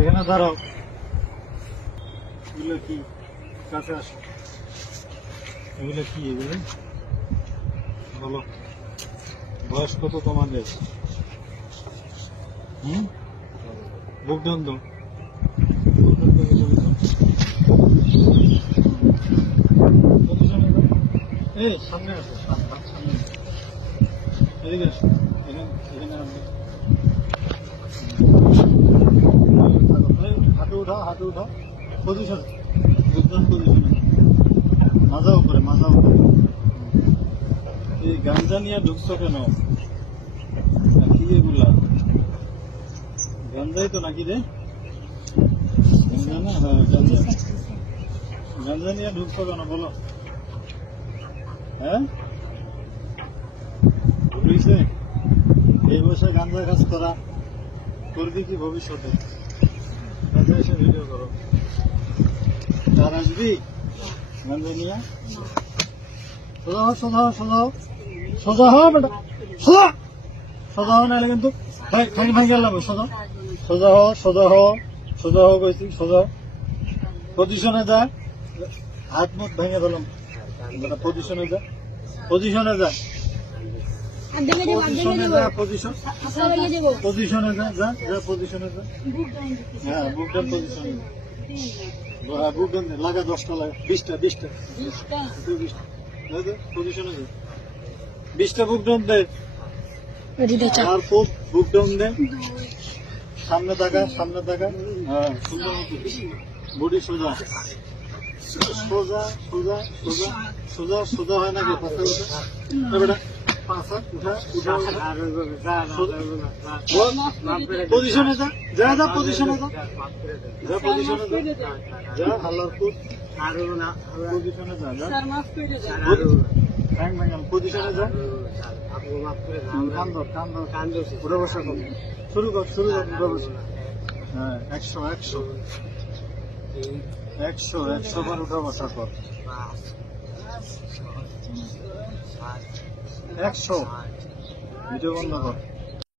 এখানে দাঁড়াও। এগুলো কি? কাছে আসো। এগুলো কি? এগুলো বলো। বয়স কত তোমাদের? বুক ডান দাও। এই সামনে আসো, সামনে এদিকে আসো। এখানে হাঁটু উঠাও, হাঁটু উঠাও। পজিশন, বুকডাউন পজিশনে। মাজা উপরে, মাজা উপরে। এই গাঞ্জা নিয়ে ঢুকছো কেন? কি এগুলা? গাঞ্জাই তো নাকি রে? গাঞ্জা না? হ্যাঁ গাঞ্জা। গাঞ্জা নিয়ে ঢুকছো কেন বলো? হ্যাঁ, বুঝছে এই বয়সে গাঞ্জা কাজ করা করবি কি ভবিষ্যতে? কাছে এসে ভিডিও করো। আর আসবি গাঞ্জা নিয়ে? সোজা হও, সোজা হও, সোজা হও, সোজা হও বেটা, সোজা সোজা হও, নাহলে কিন্তু ভাঙি গেলাম। সোজা সোজা হও, সোজা হও, সোজা হও কইছি, সোজা পজিশনে যা। হাত মুখ ভেঙে দিলাম। পজিশনে যা, পজিশনে যা, পজিশনে যা, পজিশনে যা, যা যা পজিশনে যা। হ্যাঁ বুক ডান পজিশনে। বুক ডান লাগা, 10টা লাগা, 20টা পজিশনে যা। 20টা বুক ডাউন দে। আর বুক ডাউন দে। সামনে তাকা, সামনে তাকা। হ্যাঁ সুন্দর মতো বডি সোজা, সোজা সোজা সোজা সোজা সোজা হয় নাকি? পাশে উঠা বেটা, পাঁচ হাত উঠা, উঠা পজিশনে যা, যা যা পজিশনে যা, যা পজিশনে যা, যা হাল্লারপুর পজিশনে যা, যা পজিশনে যা। কান ধর, উঠে বসা কর, শুরু কর, শুরু কর, উঠে বসা। হ্যাঁ 100 100 100 100 বার উঠে বসা কর। 100 ভিডিও বন্ধ কর।